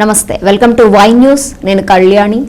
నమస్తే welcome to Y news. నేను కళ్యాణి.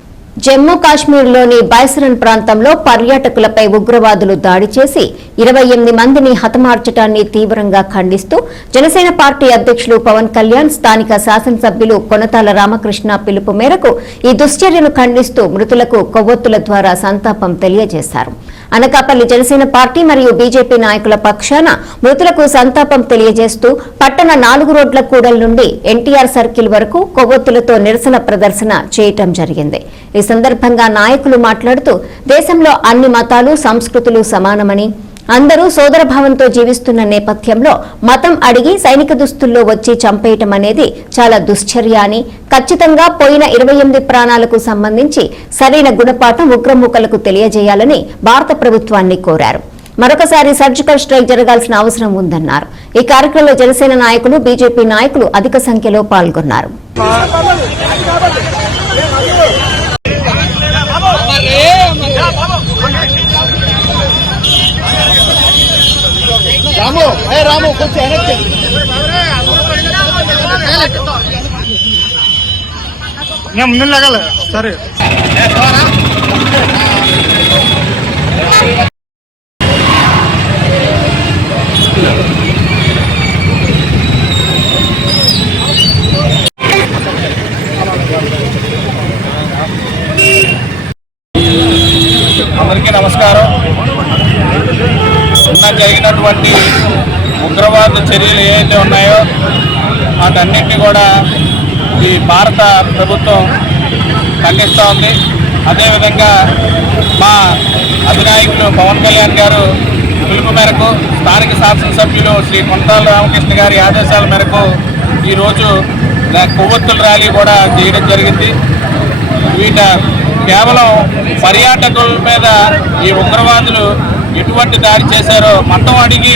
జమ్మూ కాశ్మీర్లోని బైసరన్ ప్రాంతంలో పర్యాటకులపై ఉగ్రవాదులు దాడి చేసి ఇరవై ఎనిమిది మందిని హతమార్చడాన్ని తీవ్రంగా ఖండిస్తూ జనసేన పార్టీ అధ్యక్షులు పవన్ కళ్యాణ్ స్థానిక శాసనసభ్యులు కొనతాల రామకృష్ణ పిలుపు మేరకు ఈ దుశ్చర్యను ఖండిస్తూ మృతులకు కొవ్వొత్తుల ద్వారా సంతాపం తెలియజేశారు. అనకాపల్లి జనసేన పార్టీ మరియు బీజేపీ నాయకుల పక్షాన మృతులకు సంతాపం తెలియజేస్తూ పట్టణ నాలుగు రోడ్ల కూడల నుండి ఎన్టీఆర్ సర్కిల్ వరకు కొవ్వొత్తులతో నిరసన ప్రదర్శన చేయటం జరిగింది. ఈ సందర్భంగా నాయకులు మాట్లాడుతూ దేశంలో అన్ని మతాలు సంస్కృతులు సమానమని అందరూ సోదరభావంతో జీవిస్తున్న నేపథ్యంలో మతం అడిగి సైనిక దుస్తుల్లో వచ్చి చంపేయటం అనేది చాలా దుశ్చర్య అని ఖచ్చితంగా పోయిన ఇరవై ఎనిమిది ప్రాణాలకు సంబంధించి సరైన గుణపాఠం ఉగ్రమూకలకు తెలియజేయాలని భారత ప్రభుత్వాన్ని కోరారు. మరొకసారి సర్జికల్ స్ట్రైక్ జరగాల్సిన అవసరం ఉందన్నారు. ఈ కార్యక్రమంలో జనసేన నాయకులు బీజేపీ నాయకులు అధిక సంఖ్యలో పాల్గొన్నారు. రాము ఏ రాము కొంచెం వెనక్కి. నేను ముందు లాగాలి. సరే. అందరికీ నమస్కారం. నిన్న జరిగినటువంటి ఉగ్రవాద చర్యలు ఏవైతే ఉన్నాయో వాటన్నింటినీ కూడా ఈ భారత ప్రభుత్వం ఖండిస్తూ ఉంది. అదేవిధంగా మా అధినాయకులు పవన్ కళ్యాణ్ గారు పిలుపు మేరకు స్థానిక శాసనసభ్యులు శ్రీ కొంటాల రామకృష్ణ గారి ఆదేశాల మేరకు ఈరోజు కొవ్వొత్తుల ర్యాలీ కూడా చేయడం జరిగింది. వీట కేవలం పర్యాటకుల మీద ఈ ఉగ్రవాదులు ఎటువంటి దాడి చేశారో మతం అడిగి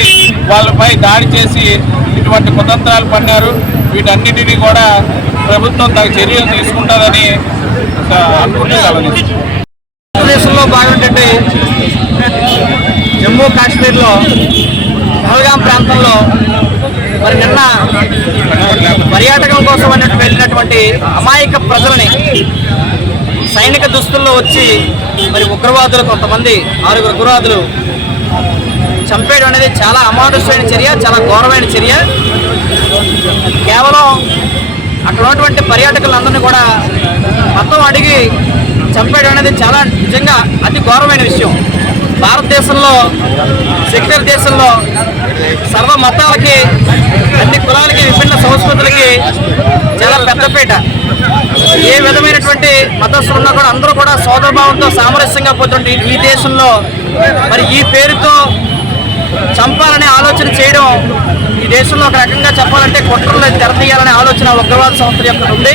వాళ్ళపై దాడి చేసి ఇటువంటి కుతంత్రాలు పన్నారు వీటన్నిటినీ కూడా ప్రభుత్వం తగు చర్యలు తీసుకుంటుందని అనుకుంటున్నాను దేశంలో జమ్మూ కాశ్మీర్లో పహల్గాం ప్రాంతంలో మరి నిన్న పర్యాటకం కోసం అన్నట్టు వెళ్ళినటువంటి అమాయక ప్రజలని సైనిక దుస్తుల్లో వచ్చి మరి ఉగ్రవాదులు కొంతమంది ఆరుగురు ఉగ్రవాదులు చంపేయడం అనేది చాలా అమానుషమైన చర్య చాలా ఘోరమైన చర్య. కేవలం అక్కడ ఉన్నటువంటి పర్యాటకులందరినీ కూడా మొత్తం అడిగి చంపేయడం అనేది చాలా నిజంగా అతి ఘోరమైన విషయం. భారతదేశంలో సెక్యులర్ దేశంలో సర్వ మతాలకి అన్ని కులాలకి విభిన్న సంస్కృతులకి చాలా పెద్దపీట. ఏ విధమైనటువంటి మతస్థులు ఉన్నా కూడా అందరూ కూడా సోదరభావంతో సామరస్యంగా పోతుంటే ఈ దేశంలో మరి ఈ పేరుతో చంపాలనే ఆలోచన చేయడం ఈ దేశంలో ఒక రకంగా చెప్పాలంటే కుట్రలు తెరతీయాలనే ఆలోచన ఉగ్రవాద సంస్థ యొక్క ఉంది.